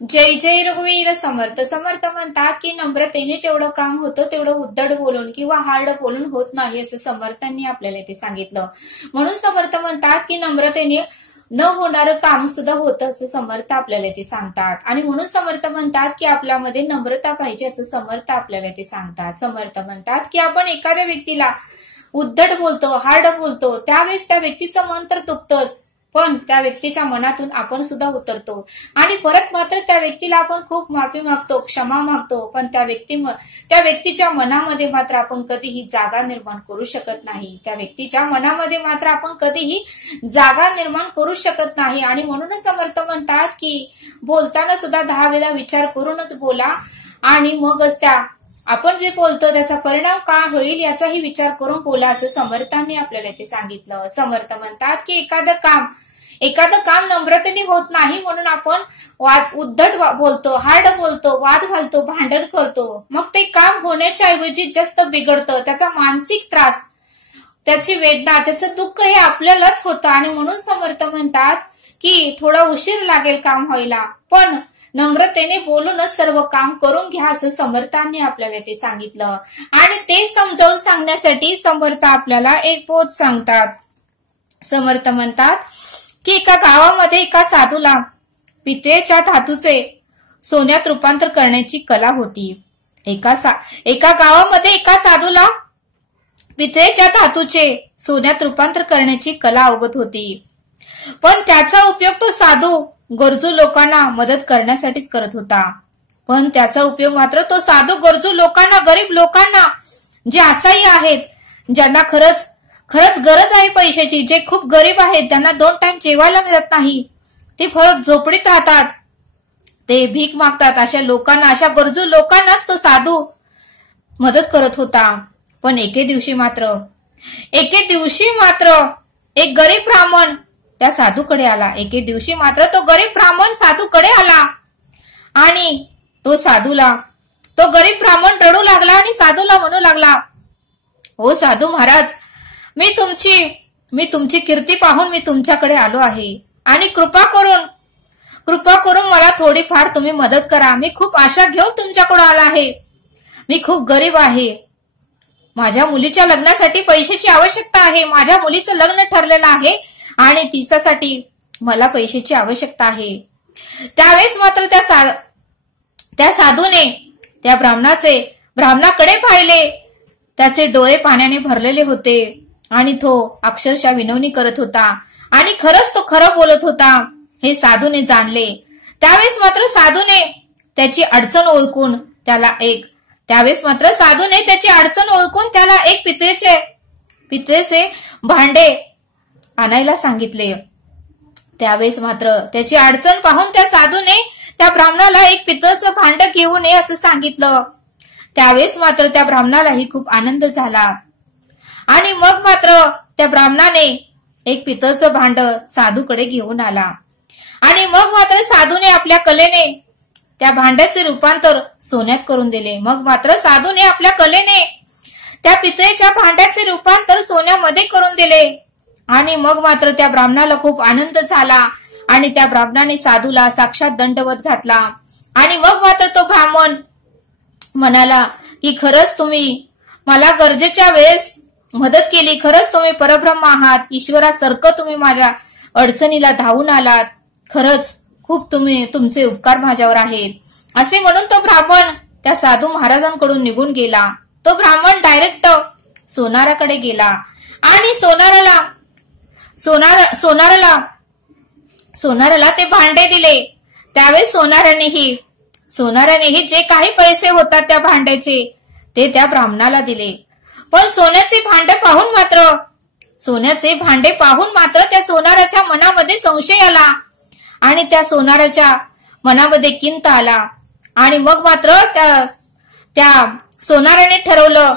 जय जय रघुवीर समर्थ समर्थ म्हणतात की नम्रतेने जेवढं काम होतं तेवढं उद्धट बोलून किंवा हार्ड बोलून होत नाही असं समर्थांनी आपल्याला ते सांगितलं। म्हणून समर्थ म्हणतात की नम्रतेने न होणारं काम सुद्धा होतं असं समर्थ आपल्याला ते सांगतात। आणि म्हणून समर्थ म्हणतात की आपल्यामध्ये नम्रता पाहिजे असं समर्थ आपल्याला ते सांगतात। समर्थ म्हणतात की आपण एखाद्या व्यक्तीला उद्धट बोलतो, हार्ड बोलतो, त्यावेळेस त्या व्यक्तीचं मन तर दुखतंच, पण त्या व्यक्तीच्या मनातून आपण सुद्धा उतरतो आणि परत मात्र त्या व्यक्तीला आपण खूप माफी मागतो, क्षमा मागतो, पण त्या व्यक्तीच्या मनामध्ये मात्र आपण कधीही जागा निर्माण करू शकत नाही। त्या व्यक्तीच्या मनामध्ये मात्र आपण कधीही जागा निर्माण करू शकत नाही। आणि म्हणूनच समर्थ म्हणतात की बोलताना सुद्धा 10 वेळा विचार करूनच बोला आणि मगच आपण जे बोलतो त्याचा परिणाम काय होईल याचाही विचार करून बोला असं समर्थांनी आपल्याला ते सांगितलं। समर्थ म्हणतात की एखादं काम नम्रतेने होत नाही म्हणून आपण उद्धट बोलतो, हार्ड बोलतो, वाद घालतो, भांडण करतो, मग ते काम होण्याच्या ऐवजी जास्त बिघडतं। त्याचा मानसिक त्रास, त्याची वेदना, त्याचं दुःख हे आपल्यालाच होतं। आणि म्हणून समर्थ म्हणतात की थोडा उशीर लागेल काम व्हायला, पण नम्रतेने बोलूनच सर्व काम करून घ्या असं समर्थांनी आपल्याला ते सांगितलं। आणि ते समजावून सांगण्यासाठी समर्थ आपल्याला एक बोध सांगतात। समर्थ म्हणतात की एका गावामध्ये एका साधूला पितळेच्या धातूचे सोन्यात रूपांतर करण्याची कला होती। एका गावामध्ये एका साधूला पितळेच्या धातूचे सोन्यात रूपांतर करण्याची कला अवगत होती, पण त्याचा उपयोग तो साधू गरजू लोकांना मदत करण्यासाठीच करत होता। पण त्याचा उपयोग मात्र तो साधू गरजू लोकांना, गरीब लोकांना, जे असहाय्य आहेत, ज्यांना खरंच गरज आहे पैशाची, जे खूप गरीब आहेत, त्यांना 2 टाइम जेवायला मिळत नाही, ते फक्त झोपडीत राहतात, ते भीक मागतात, अशा लोकांना, अशा गरजू लोकांनाच तो साधू मदत करत होता। पण एके दिवशी मात्र एक गरीब ब्राह्मण त्या साधूकडे आला। एके दिवशी मात्र तो गरीब ब्राह्मण साधूकडे आला आणि तो गरीब ब्राह्मण रडू लागला आणि साधूला म्हणू लागला, ओ साधू महाराज, मी तुमची कीर्ती पाहून मी तुमच्याकडे आलो आहे आणि कृपा करून मला थोडीफार तुम्ही मदत करा। मी खूप आशा घेऊन तुमच्याकडे आला आहे, मी खूप गरीब आहे, माझ्या मुलीच्या लग्नासाठी पैशाची आवश्यकता आहे, माझ्या मुलीचं लग्न ठरलेलं आहे आणि तिच्यासाठी मला पैशाची आवश्यकता आहे। त्यावेळेस मात्र त्या साधूने त्या ब्राह्मणाकडे पाहिले, त्याचे डोळे पाण्याने भरलेले होते आणि तो अक्षरशः विनवणी करत होता आणि खरंच तो खरं बोलत होता हे साधूने जाणले। त्यावेळेस मात्र साधूने त्याची अडचण ओळखून त्याला एक पितळेचे भांडे आणायला सांगितले। त्यावेळेस मात्र त्याची अडचण पाहून त्या साधूने त्या ब्राह्मणाला एक पितळचं भांड घेऊन ये असं सांगितलं। त्यावेळेस मात्र त्या ब्राह्मणालाही खूप आनंद झाला आणि मग मात्र त्या ब्राह्मणाने एक पितळचं भांड साधूकडे घेऊन आला आणि मग मात्र साधूने आपल्या कलेने त्या भांड्याचे रूपांतर सोन्यात करून दिले। मग मात्र साधूने आपल्या कलेने त्या पितळेच्या भांड्याचे रूपांतर सोन्यामध्ये करून दिले आणि मग मात्र त्या ब्राह्मणाला खूप आनंद झाला आणि त्या ब्राह्मणाने साधूला साक्षात दंडवत घातला। आणि मग मात्र तो ब्राह्मण म्हणाला की खरंच तुम्ही मला गरजेच्या वेळेस मदत केली, खरंच तुम्ही परब्रह्म आहात, ईश्वरासारखं तुम्ही माझ्या अडचणीला धावून आलात, खरंच खूप तुमचे उपकार माझ्यावर आहेत असे म्हणून तो ब्राह्मण त्या साधू महाराजांकडून निघून गेला। तो ब्राह्मण डायरेक्ट सोनाराकडे गेला आणि सोनाराला ते भांडे दिले। त्यावेळेस सोनारानेही जे काही पैसे होतात त्या भांड्याचे ते त्या ब्राह्मणाला दिले। पण सोन्याचे भांडे पाहून मात्र त्या सोनाराच्या मनामध्ये संशय आला आणि त्या सोनाराच्या मनामध्ये किंत आला आणि मग मात्र त्या सोनाराने ठरवलं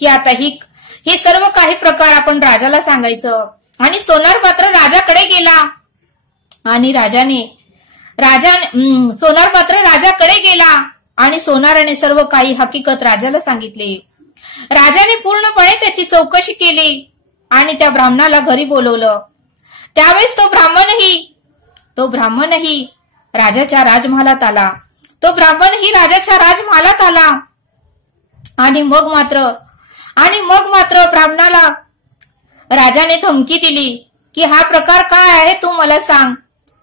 की आता ही सर्व काही प्रकार आपण राजाला सांगायचं। आणि सोनार मात्र राजाकडे गेला आणि सोनाराने सर्व काही हकीकत राजाला सांगितले। राजाने पूर्णपणे त्याची चौकशी केली आणि त्या ब्राह्मणाला घरी बोलवलं। त्यावेळेस तो ब्राह्मणही राजाच्या राजमहालात आला. तो ब्राह्मणही राजाच्या राजमहालात आला. आणि मग मात्र ब्राह्मणाला राजाने धमकी दिली की हा प्रकार काय आहे तू मला सांग.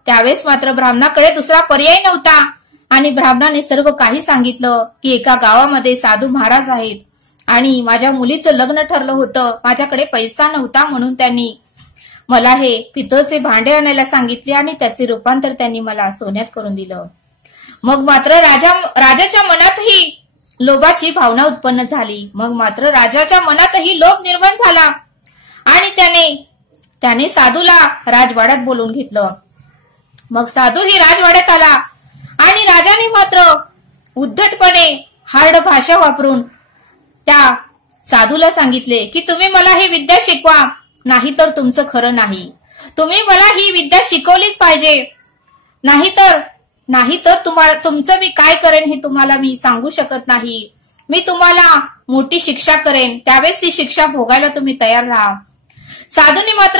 त्यावेळेस मात्र ब्राह्मणाकडे दुसरा पर्याय नव्हता आणि ब्राह्मणाने सर्व काही सांगितलं की एका गावामध्ये साधू महाराज आहेत आणि माझ्या मुलीचं लग्न ठरलं होतं. माझ्याकडे पैसा नव्हता म्हणून त्यांनी मला हे पितळचे भांडे आणायला सांगितले आणि त्याचे रूपांतर त्यांनी मला सोन्यात करून दिलं. मग मात्र राजाच्या मनातही लोभाची भावना उत्पन्न झाली. मग मात्र राजाच्या मनातही लोभ निर्माण झाला आणि त्याने साधूला राजवाड्यात बोलवून घेतलं. मग साधूही राजवाड्यात आला आणि राजाने मात्र उद्धटपणे हार्ड भाषा वापरून त्या साधूला सांगितले की तुम्ही मला ही विद्या शिकवा, नाहीतर तुमचं खरं नाही. तुम्ही मला ही विद्या शिकवलीच पाहिजे, नाहीतर तुमचं मी काय करेन हे तुम्हाला मी सांगू शकत नाही. मी तुम्हाला मोठी शिक्षा करेन, त्यावेळेस ती शिक्षा भोगायला तुम्ही तयार राहा. साधूने मात्र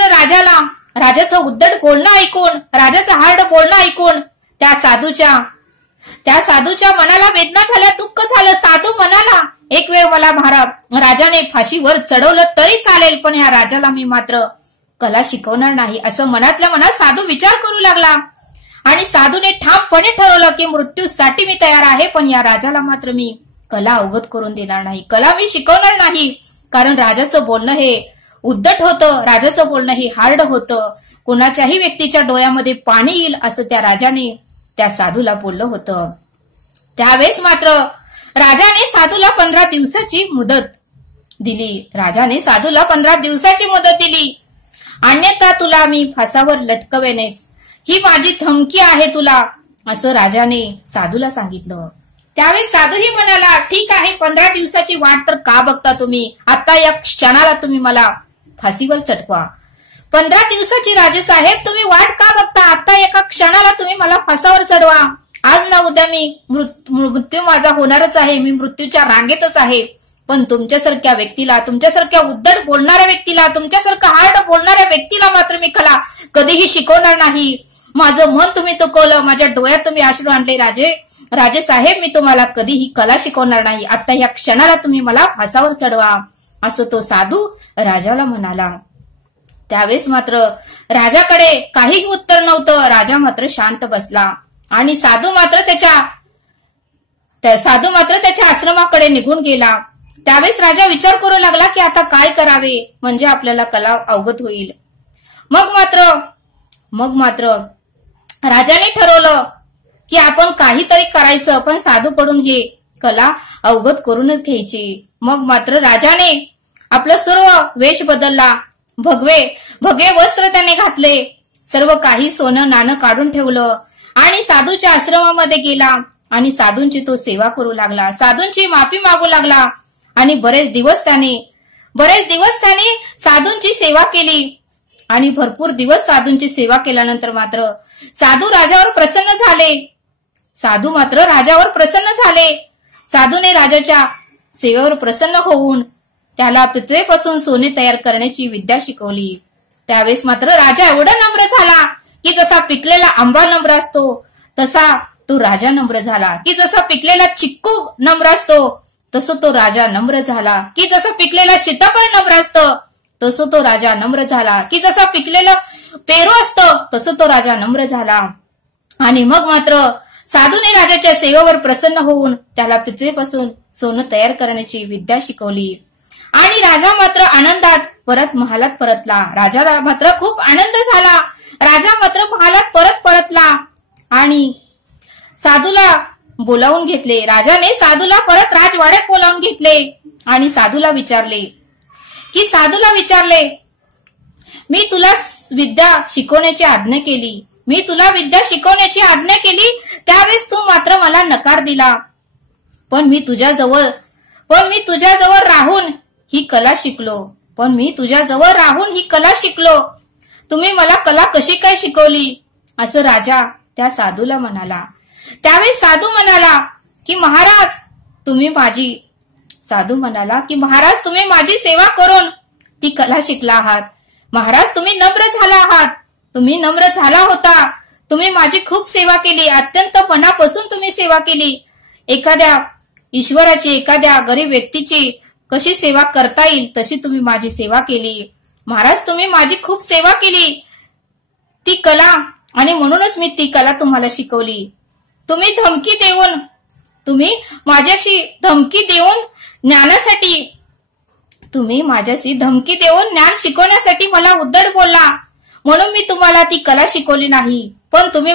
राजाचं उद्धट बोलणं ऐकून, राजाचं हार्ड बोलणं ऐकून त्या साधूच्या मनाला वेदना झाल्या, दुःख झालं. साधू म्हणाला एक वेळ मला राजाने फाशीवर चढवलं तरी चालेल, पण या राजाला मी मात्र कला शिकवणार नाही, असं मनातल्या मनात साधू विचार करू लागला. आणि साधूने ठामपणे ठरवलं की मृत्यूसाठी मी तयार आहे, पण या राजाला मात्र मी कला अवगत करून देणार नाही, कला मी शिकवणार नाही. कारण राजाचं बोलणं हे उद्धट होतं, राजाचं बोलणं हे हार्ड होतं, कोणाच्याही व्यक्तीच्या डोळ्यामध्ये पाणी येईल असं त्या राजाने त्या साधूला बोललं होतं. त्यावेळेस मात्र राजाने साधूला 15 दिवसाची मुदत दिली. अन्यथा तुला मी फासावर लटकवेनेच, ही माझी धमकी आहे तुला, असं राजाने साधूला सांगितलं. त्यावेळेस साधूही म्हणाला ठीक आहे, 15 दिवसाची वाट तर का बघता तुम्ही, आता या क्षणाला तुम्ही मला फाशीवर चटवा. 15 दिवसाची राजेसाहेब तुम्ही वाट का बघता, आता एका क्षणाला तुम्ही मला फासावर चढवा. आज ना उद्या मृत्यू माझा होणारच आहे, मी मृत्यूच्या रांगेतच आहे. पण तुमच्यासारख्या व्यक्तीला, तुमच्यासारख्या उद्धट बोलणाऱ्या व्यक्तीला, तुमच्यासारख्या हार्ड बोलणाऱ्या व्यक्तीला मात्र मी कला कधीही शिकवणार नाही. माझं मन तुम्ही तुकवलं, माझ्या डोळ्यात तुम्ही अश्रू आणले. राजे साहेब, मी तुम्हाला कधीही कला शिकवणार नाही, आता या क्षणाला तुम्ही मला फासावर चढवा, असं तो साधू राजाला म्हणाला. त्यावेळेस मात्र राजाकडे काही उत्तर नव्हतं. राजा मात्र शांत बसला आणि साधू मात्र त्याच्या आश्रमाकडे निघून गेला. त्यावेळेस राजा विचार करू लागला की आता काय करावे म्हणजे आपल्याला कला अवगत होईल. मग मात्र राजाने ठरवलं की आपण काहीतरी करायचं, पण साधूकडून हे कला अवगत करूनच घ्यायची. मग मात्र राजाने आपलं सर्व वेश बदलला, भगवे वस्त्र त्याने घातले, सर्व काही सोनं नाणं काढून ठेवलं आणि साधूच्या आश्रमामध्ये गेला आणि साधूंची तो सेवा करू लागला, साधूंची माफी मागू लागला. आणि बरेच दिवस त्याने साधूंची सेवा केली आणि भरपूर दिवस साधूंची सेवा केल्यानंतर मात्र साधू राजावर प्रसन्न झाले. साधूने राजाच्या सेवेवर प्रसन्न होऊन त्याला पितळेपासून सोने तयार करण्याची विद्या शिकवली. त्यावेळेस मात्र राजा एवढा नम्र झाला की जसा पिकलेला आंबा नम्र असतो तसा तो राजा नम्र झाला, की जसा पिकलेला चिक्कू नम्र असतो तसं तो राजा नम्र झाला, की जसं पिकलेला सीताफळ नम्र असतं तसं तो राजा नम्र झाला, की जसं पिकलेलं पेरू असतं तसं तो राजा नम्र झाला. आणि मग मात्र साधूने राजाच्या सेवेवर प्रसन्न होऊन त्याला पितळेपासून सोनं तयार करण्याची विद्या शिकवली. आणि राजा मात्र आनंदात परत महालात परतला. राजाला मात्र खूप आनंद झाला. राजा मात्र महालात परतला आणि साधूला बोलावून घेतले. राजाने साधूला परत राजवाड्यात बोलावून घेतले आणि साधूला विचारले मी तुला विद्या शिकवण्याची आज्ञा केली, त्यावेळेस तू मात्र मला नकार दिला. पण मी तुझ्याजवळ राहून ही कला शिकलो. तुम्ही मला कला कशी काय शिकवली, असं राजा त्या साधूला म्हणाला. त्यावेळेस साधू म्हणाला की महाराज तुम्ही माझी सेवा करून ती कला शिकला आहात. महाराज तुम्ही नम्र झाला होता, तुम्ही माझी खूप सेवा केली, अत्यंत मनापासून तुम्ही सेवा केली. एखाद्या ईश्वराची, एखाद्या गरीब व्यक्तीची कशी सेवा करता येईल तशी तुम्ही माझी सेवा केली. महाराज तुम्ही माझी खूप सेवा केली, ती कला, आणि म्हणूनच मी ती कला तुम्हाला शिकवली. तुम्ही माझ्याशी धमकी देऊन ज्ञान शिकवण्यासाठी मला उद्धट बोलला, म्हणून मी तुम्हाला ती कला शिकवली नाही. पण तुम्ही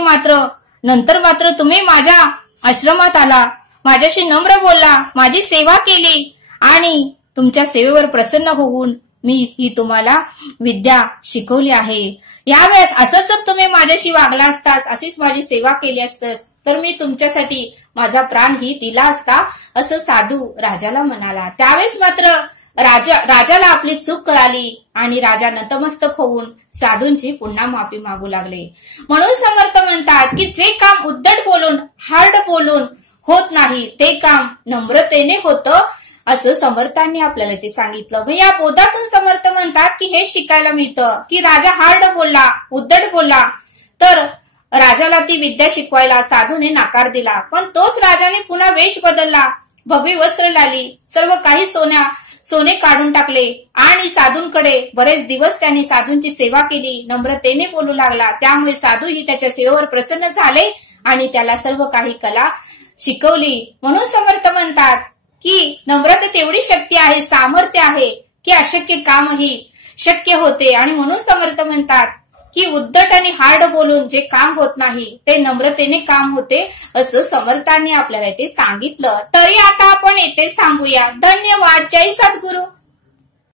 नंतर मात्र तुम्ही माझ्या आश्रमात आला, माझ्याशी नम्र बोलला, माझी सेवा केली, आणि तुमच्या सेवेवर प्रसन्न होऊन मी ही तुम्हाला विद्या शिकवली आहे. यावेळेस असंच जर तुम्ही माझ्याशी वागला असतास, अशीच माझी सेवा केली असतास, तर मी तुमच्यासाठी माझा प्राणही दिला असता, असं साधू राजाला म्हणाला. त्यावेळेस मात्र राजाला आपली चूक कळाली आणि राजा नतमस्तक होऊन साधूंची पुन्हा माफी मागू लागले. म्हणून समर्थ म्हणतात की जे काम उद्धट बोलून, हार्ड बोलून होत नाही, ते काम नम्रतेने होतं, असं समर्थांनी आपल्याला ते सांगितलं. या बोधातून समर्थ म्हणतात की हे शिकायला मिळतं की राजा हार्ड बोलला, उद्धट बोलला, तर राजाला ती विद्या शिकवायला साधूने नकार दिला. पण तोच राजाने पुन्हा वेश बदलला, भगवी वस्त्र लावली, सर्व काही सोने काढून टाकले आणि साधूंकडे बरेच दिवस त्यांनी साधूंची सेवा केली, नम्रतेने बोलू लागला. त्यामुळे साधूही त्याच्या सेवेवर प्रसन्न झाले आणि त्याला सर्व काही कला शिकवली. म्हणून समर्थ म्हणतात की नम्रतेत एवढी शक्ती आहे, सामर्थ्य आहे की अशक्य कामही शक्य होते. आणि म्हणून समर्थ म्हणतात की उद्धट आणि हार्ड बोलून जे काम होत नाही ते नम्रतेने काम होते, असं समर्थांनी आपल्याला ते सांगितलं. तरी आता आपण येथेच थांबूया. धन्यवाद. जय सद्गुरू.